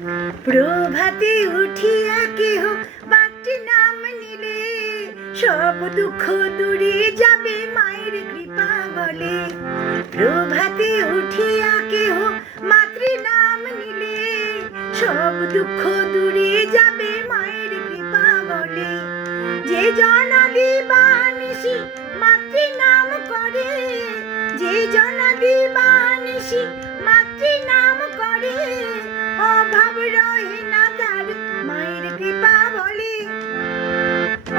প্রভাতে উঠিয়া কেহ মাতৃ নাম নিলে, সব দুঃখ দূরে যাবে মায়ের কৃপা বলে। প্রভাতে উঠিয়া কেহ মাতৃ নাম নিলে, সব দুঃখ দূরে যাবে মায়ের কৃপা বলে। যে জন দিবানিশি মাতৃ নাম করে, যে জন দিবানিশি মাতৃ নাম করে, অভাব রহে না তার মায়ের কৃপা বলে।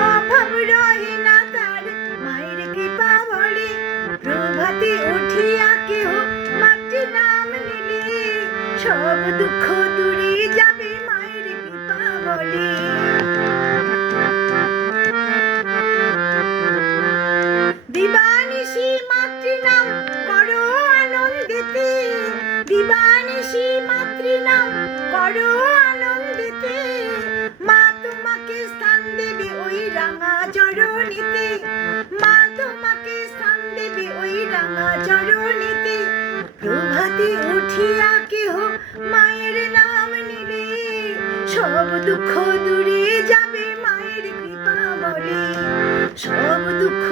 অভাব রহে না তার মায়ের কৃপা বলে। প্রভাতে উঠিয়া কেহ মাতৃ নাম নিলে, সব দুঃখ দূরে যাবে মায়ের কৃপা বলে। দিবানিশি মাতৃ নাম করো আনন্দেতে, দিবানিশি মাতৃ নাম করো আনন্দেতে, মা তোমাকে স্থান দেবে ওই রাঙা চরণেতে, মা তোমাকে স্থান দেবে ওই রাঙা চরণেতে। প্রভাতে উঠিয়া কেহ মায়ের নাম নিলে, সব দুঃখ দূরে যাবে মায়ের কৃপা বলে। সব দুঃখ